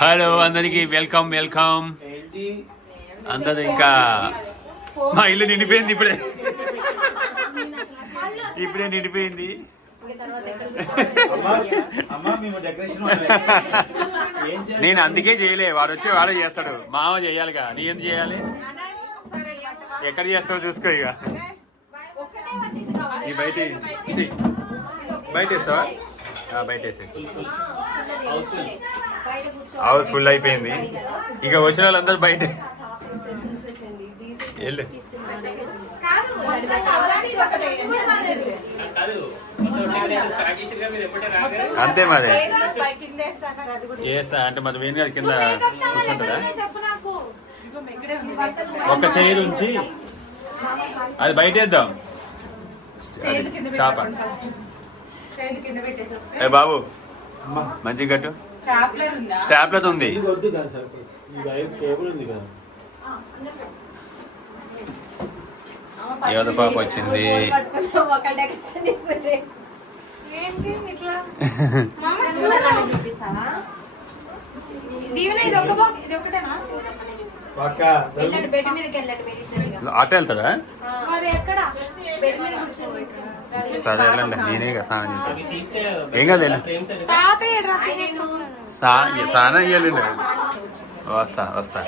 Hello అందరికి welcome welcome అందరు ఇంకా మా ఇల్లు నిండిపోయింది ఇప్పుడే. ఇప్పుడే నిండిపోయింది? నేను అందుకే చేయలే వాడు వచ్చి వాడే చేస్తాడు. మామ చేయాలిగా నీ ఏం చేయాలి? ఎక్కడ చేస్తావు చూసుకో ఇక. ఈ బయట. బయట వేస్తావా? బయట వేసే హౌస్ ఫుల్ అయిపోయింది. ఇక వచ్చిన వాళ్ళందరూ బయట. వెళ్ళు. అంతే మరి. వేస్తా అంటే మరి వేణు గారి కింద కూర్చుంటారా? ఒక చైర్ ఉంచి అది బయట వేద్దాం. చాప. ఏ బాబు అమ్మా. మంచి గట్టు స్టాప్లర్ ఉందా? స్టాప్లతో ఉంది. ఇది వద్దు కదా సార్? ఈ వైపు కేబుల్ ఉంది కదా. యువత పాప వచ్చింది. ఒక డెకరేషన్ ఇస్తుంటే ఏంటి ఇట్లా చూపిస్తావా దీవెన ఇది ఒక బాక్ ఇది ఒకటేనా పక్క వెళ్ళండి బెడ్ మీదకి వెళ్ళండి మీరు ఇద్దరు ఇక. ఆటో వెళ్తుందా మరి ఎక్కడ బెడ్ మీద కూర్చోండి సరే వెళ్ళండి నేనే ఇక స్నానం చేశాను ఏం కాదు స్నానం చేయాలండి. వస్తా వస్తా.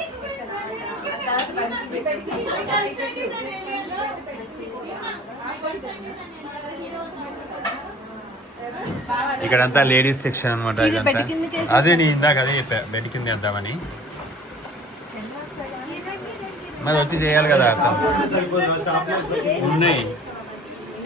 ఇక్కడంతా లేడీస్ సెక్షన్ అనమాట ఇదంతా. అదే నీ ఇందాక అదే చెప్పా బెడ్ కింద వేద్దామని. మరి వచ్చి చేయాలి కదా అర్థం. ఉన్నాయి.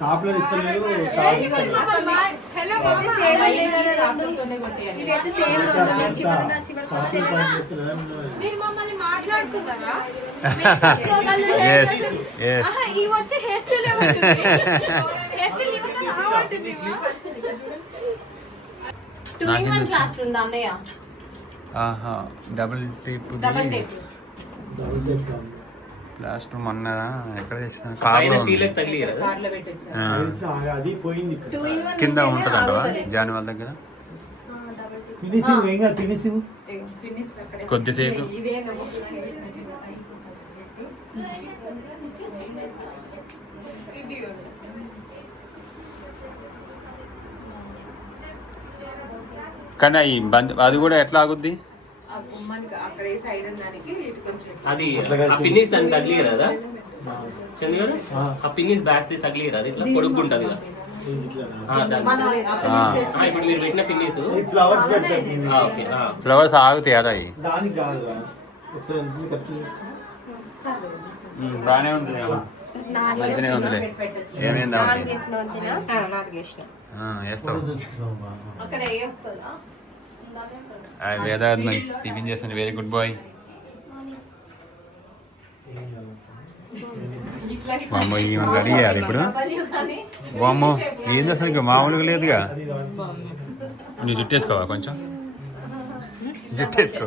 స్టాప్లర్ మీరు మమ్మల్ని మాట్లాడుకున్నారా? వచ్చి hair style hair style two in one class అన్నయ్య? ఆహా double tape double tape double చెప్తాను లాస్ట్ మొన్న ఎక్కడ తెచ్చిన. సీలకు తగిలి కదా కార్లో పెట్టొచ్చు? ఆ, తెలుసా? అది పోయింది ఇక్కడ. టూ ఇన్ వన్ కింద ఉంటేనే ఉంటది అంటవా ఆగుతది. జాని వాళ్ళ దగ్గర? కొద్దిసేపు. కానీ అది కూడా ఎట్లా ఆగుద్ది? గుమ్మానికి అక్కడ ఏ సైడ్ దానికి ఇటు కొంచెం అది ఆ. పిన్నిస్ దాన్ని తగిలి కదా చండి గారు? ఆ. పిన్నిస్ బ్యాక్ తగిలి కదా ఇట్లా? పొడుగుంటది కదా ఫ్లవర్స్ పెడతారు దీన్ని. ఓకే ఆ. ఫ్లవర్స్ ఆగుతాయి అదా? బాగానే ఉంది మంచిగానే ఉందిలే. ఏమైందా. వేస్తావు ఫోటో చూస్తున్నావు బా. అక్కడ ఏ వస్తుందా వేద టిఫిన్ చేస్తాను వెరీ గుడ్ బాయ్ ఏం. వామ్మో ఈమెను రెడీ చేయాలి ఇప్పుడు? వామ్మో ఏంది అసలు ఇంకా? మామూలుగా లేదుగా. నువ్వు జుట్టేసుకోవా కొంచెం? జుట్టేసుకో.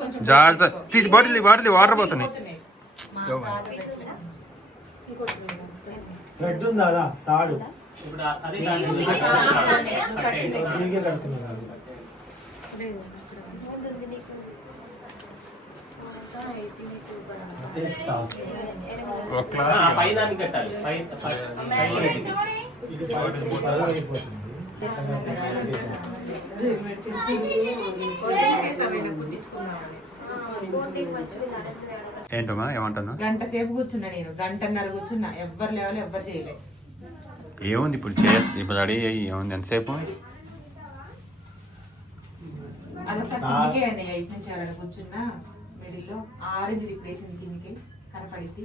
కొంచెం జాగ్రత్త. తీసి బాటిల్ బాటిల్ వాటర్ పోతున్నాయి. థ్రెడ్ ఉందా? తాడు దీనికే. సమయం కుట్టించుకున్నామని. ఏంటమ్మా ఏమంటున్నా? గంట సేపు కూర్చున్నా నేను. గంటన్నర కూర్చున్నా. ఎవ్వరు లేవాలి ఎవ్వరు చేయలే. ఏముంది ఇప్పుడు చే ఇప్పుడు రెడీ అయ్యి ఏముంది? ఎంతసేపు? అదొక కిందికే అండి. ఎయిట్ నుంచి అలా కూర్చున్నా. మిడిల్లో ఆరెంజ్ రిప్లేసింది కిందికి. కనపడింది.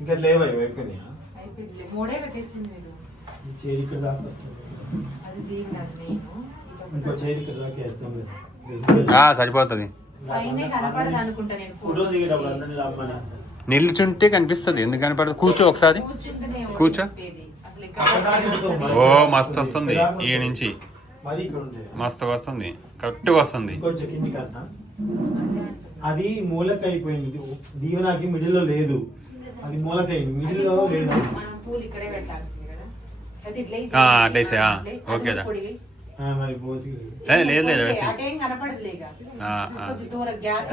ఇంకా లేవా? అయిపోయినాయా? అయిపోయింది మూడేళ్ళకి ఇచ్చింది మీరు. ఈ చేరి ఇక్కడ దాకా వస్తుంది. అది దీని అది నేను. ఇంకో చేరి ఇక్కడ దాకా వేస్తాం ఆ, కదా సరిపోతుంది. నిల్చుంటే కనిపిస్తుంది ఎందుకు కనపడదు? కూర్చో ఒకసారి. కూర్చో. ఓ మస్తు వస్తుంది ఈ నుంచి. మరి ఇక్కడ ఉంటాయి మస్తుగా వస్తుంది కరెక్ట్గా వస్తుంది. అది మూలక అయిపోయింది దీవెనకి మిడిల్లో లేదు. అది మూలక అయింది మిడిల్లో లేదు? మనం పూలు ఇక్కడే పెట్టాల్సింది కదా. అది ఇట్లా ఇట్లా ఆ, అట్లయితే, ఓకేదా. మరి పోసి ఏ, లేదు లేదు. అటేం. కొంచెం దూరం గ్యాప్.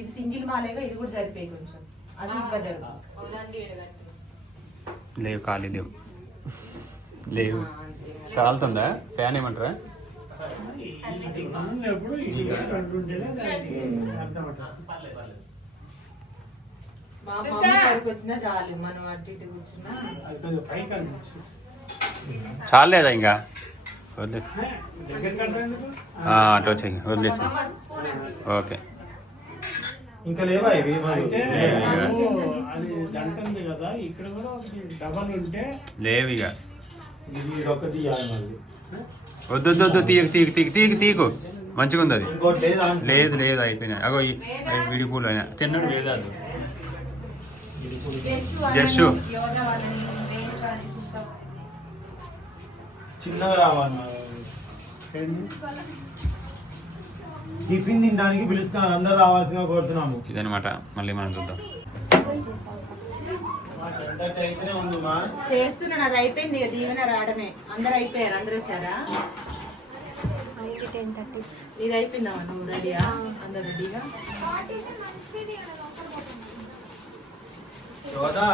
ఇది సింగిల్ మాలేగా ఇది కూడా సరిపోయి కొంచెం. అది ఇంకా జరుగు. లేవు ఖాళీ లేవు. లేవు. కాలుతుందా ఫ్యాన్ ఏమంటారా? మా దగ్గరికి వచ్చినా చాలు మనం అటు ఇటు కూర్చున్నా. చాలేదా ఇంకా? వదిలేసి ఆ, అట్లా వచ్చాయి వదిలేసి. ఓకే. ఇంకా లేవా ఇవి? లేవా? అది దంట ఉంది కదా ఇక్కడ కూడా ఒకటి డబల్ ఉంటే లేవు ఇక. వద్దు వద్దు వద్దు తీయకు తీయకు తీయకు తీయకు తీయకు. మంచిగా ఉంది అది. లేదా అంటే? లేదు లేదు అయిపోయినాయి. అగో ఈ విడి పూలు అయినా. తిన్నాడు అది? జస్సు. చిన్నగా రావాలి మరి. టిఫిన్ తినడానికి పిలుస్తున్నాను అందరు రావాల్సిందిగా కోరుతున్నాము. ఇదనమాట మళ్ళీ మనం చూద్దాం. చేస్తున్నాను అది అయిపోయింది ఇక దీవెన రావడమే. అందరు అయిపోయారు. అందరు వచ్చారా? ఇది అయిపోయిందా? నువ్వు రెడీయా? అందరు రెడీగా? యోదా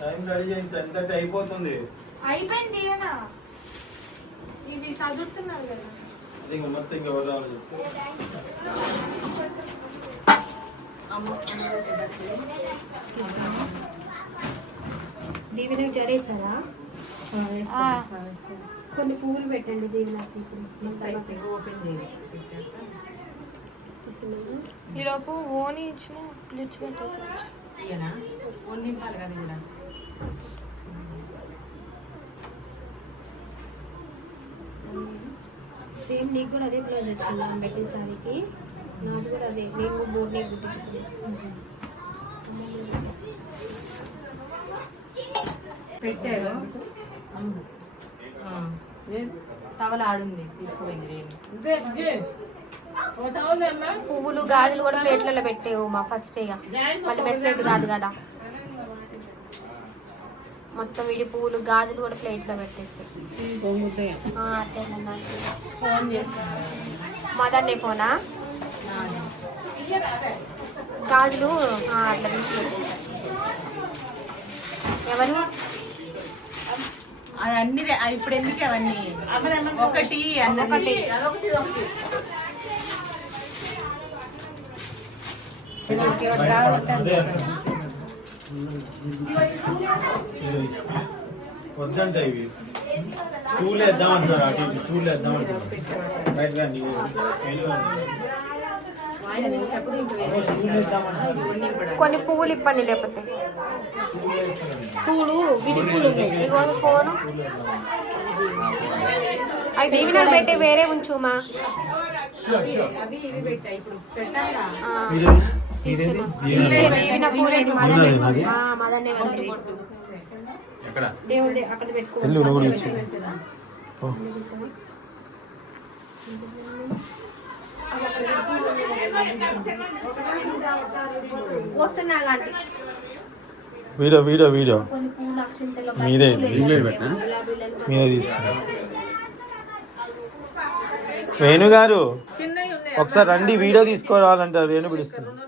టైం రెడీ అయిపోతుంది. అయిపోయింది ఇవి చదువుతున్నారు కదా. అది ఇంకా మొత్తం ఇంకా వదలాలి చెప్తే. దీవెనకి జడేసారా కొన్ని పువ్వులు పెట్టండి దీవెనకి. ఈలోపు ఓని ఇచ్చిన ప్లిచ్ ఇయ్యనా? వన్ నింపాలి కదా కూడా సేమ్ నీకు కూడా అదే బ్లౌజ్ వచ్చింది మనం పెట్టిన సారీకి. నాకు కూడా అదే. నేను బోర్డు నెక్ కుట్టించుకున్నాను పెట్టారు. టవల్ ఆడుంది. తీసుకుపోయింది పువ్వులు గాజులు కూడా ప్లేట్లలో పెట్టేవు మా ఫస్ట్ ఇక. మళ్ళీ మెస్లేదు కాదు కదా. మొత్తం విడి పువ్వులు గాజులు కూడా ప్లేట్లో పెట్టేసి. ఫోన్ మదన్నే ఫోనా. గాజులు అట్లా తీసుకెళ్ళి ఎవరు ఆ, ఇప్పుడు ఎందుకు అవన్నీ ఒకటి ఒకటి. వద్దంట ఇవి. స్టూల్ వేద్దామంటారు అటు ఇటు స్టూల్ వేద్దామంటారు బయట రా నీవు వెళ్ళు. ఆయన తీసినప్పుడు ఇంక వేరే స్టూల్ వేద్దామంటారు కొన్ని పువ్వులు ఇప్పండి లేకపోతే. పూలు విడి పూలు ఉన్నాయి ఇగో ఫోను. అవి దీవినాలు పెట్టే వేరే ఉంచుమా? Video video video. మీదే, మీదే తీసుకున్నా వేణు గారు ఒకసారి రండి వీడియో తీసుకోవాలంటారు వేణు పిలుస్తున్నారు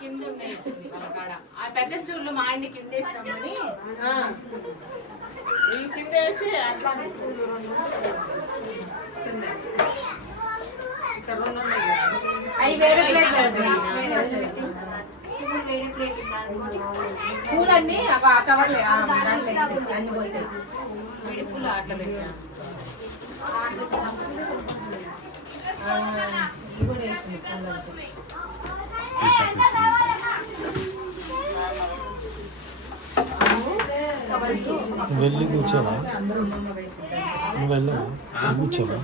కింద ఉన్నాయి వాళ్ళ కాడ ఆ పెద్ద స్టూల్ మా ఆయన్ని కింద వేసినామని ఆ. ఈ కింద వేసి ఇవ్వాలి. పూలన్నీ ఆ కవర్లే వేసి అన్ని పోతాయి విడి పూలు అట్లా పెట్టా. ఆ, ఇవి కూడా వేసింది పూలు తీసా, తీసా. వెళ్ళి కూర్చోవా నువ్వు వెళ్ళవా? కూర్చోవా.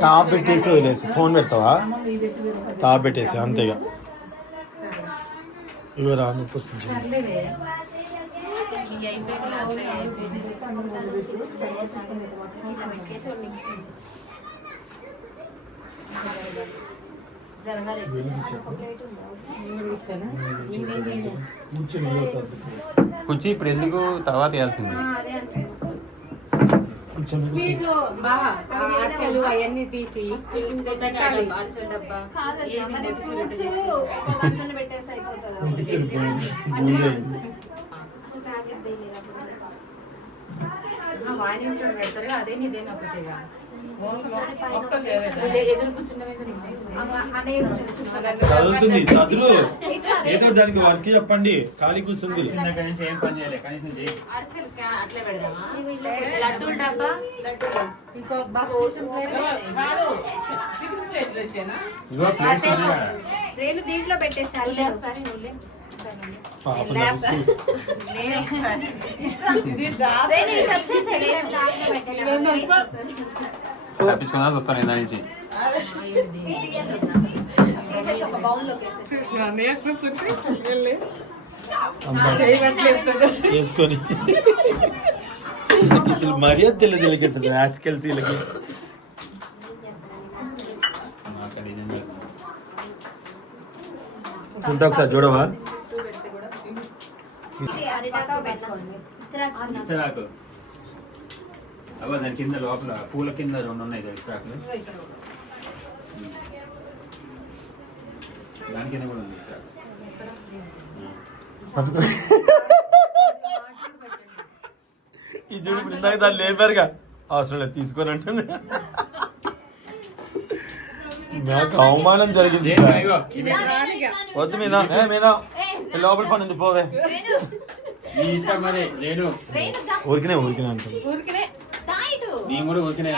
టాప్ పెట్టేసి వదిలేసి ఫోన్ పెడతావా? టాప్ పెట్టేసి అంతేగా. ఇగో రా నొప్పి కూర్చో. ఇప్పుడు ఎందుకు తర్వాత వేయాల్సింది? బాగా అరిసెలు అవన్నీ తీసి పెట్టాలి అరిసెల డబ్బా ఏది తెచ్చి పెట్టేసి అయిపోతుంది పెడతారు అదే చదువుతుంది చదువు. ఏదో దానికి వర్క్ చెప్పండి ఖాళీ కూర్చుంది. చిన్నక్కడి నుంచి ఏం పని చేయలే కనీసం చేయి. అరిసెలు క్యా- అట్లే పెడదామా? లడ్డూల డబ్బా. రేణు దీంట్లో పెట్టేసారు తప్పించుకుందా వస్తాను ఇందా నుంచి చేసుకొని మర్యాద తెలియదు తెలియదు రాసుకెళ్ళి వీళ్ళకి ఉంటా ఒకసారి చూడవా? ఇస్తరాకు. అవ్వ దాని కింద లోపల పూల కింద రెండు ఉన్నాయి కదా ఇస్తరాకులు. దాని కింద కూడా ఉంది ఇస్తరాకు. ఈ చూడు ఇప్పుడు ఇందాక దాన్ని లేపారుగా. అవసరం లేదు తీసుకొని అంటుంది. నాకు అవమానం జరిగింది. వద్దు మీనా. ఏ మీనా? లోపల పని ఉంది పోవే. నీ ఇష్టం మరి లేను రేణు దా. ఊరికినే ఊరికినే. దా ఇటు. నేను కూడా ఊరికనే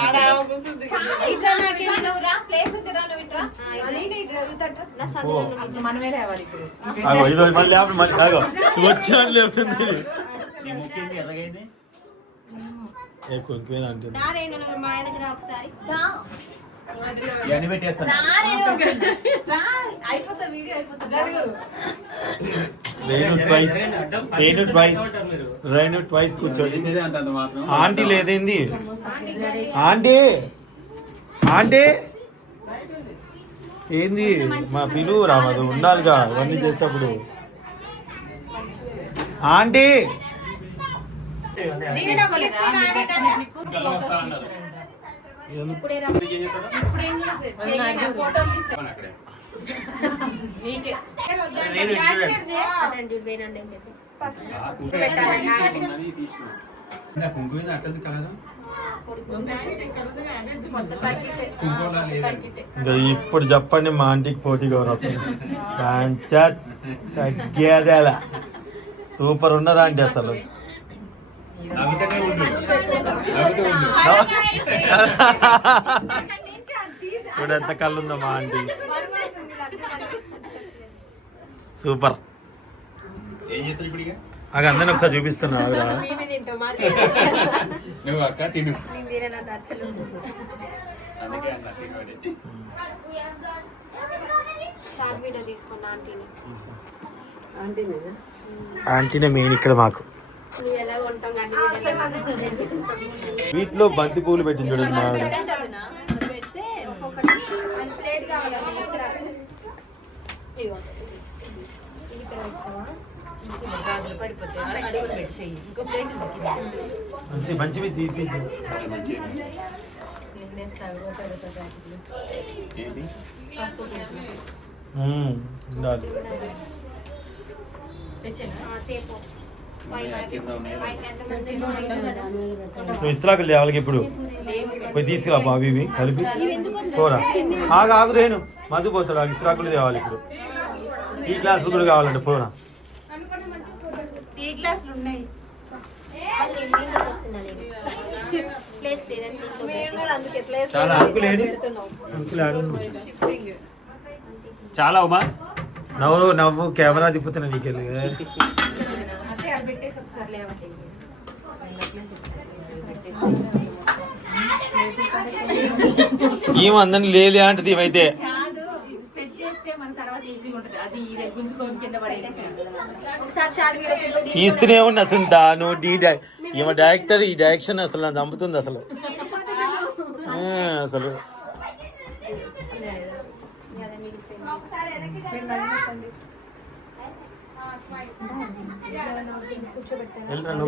వచ్చినట్టు లేపుతుంది నీ ఎలాగైంది? ఇవన్నీ పెట్టేస్తాను Renu. Twice Renu twice Renu twice కూర్చోండి ఆంటీ లేదేంది? ఆంటీ! ఆంటీ! ఏంది? మా పిలువు రామదు ఉండాలిగా. ఇవన్నీ చేసేటప్పుడు. ఆంటీ! ఇప్పుడు అట్టది కలదు? ఇంకా చెప్పండి మా ఆంటీకి పోటీ గౌరవం తగ్గేదేలా. సూపర్ ఉన్నదా ఆంటీ అసలు? చూడు ఎంత కళ్ళు ఉందో మా ఆంటీ. సూపర్. అగ అందరిని ఒకసారి చూపిస్తున్నా ఆంటీనే మెయిన్ ఇక్కడ మాకు. వీటిలో బంతి పూలు చూడండి మా పెట్టి చెయ్యి. ఇంకో ప్లేట్ ఉంది. కింద. మంచి మంచివి తీసి. ఉండాలి. నువ్వు ఇస్త్రాకులు తేవాలి ఇప్పుడు. పోయి తీసుకురా బాబు ఇవి కలిపి. పోరా. ఆగు ఆగు రేను మధు పోతాడు ఆ ఇస్త్రాకులు తేవాలి ఇప్పుడు. ఈ గ్లాసులు కూడా కావాలంటే పోరా. చాలా చాలా ఉమా? నవ్వు నవ్వు కెమెరా తిప్పుతున్నా నీకెళ్ళి. ఒకసారి లేవండి నెక్లెస్ ఈమె అందరిని లేలే అంటది ఏమైతే కాదు సెట్ చేస్తే మన తర్వాత ఈజీగా ఉంటుంది. అది ఇది గుంజుకొని కింద పడేసి. ఒకసారి షార్ట్ వీడియో తీస్తూనే ఉన్నా అసంత నువ్వు డీ డై- ఈమె డైరెక్టర్ ఈ డైరెక్షన్ అసలు నన్ను చంపుతుంది అసలు. ఆ, అసలు. నన్ను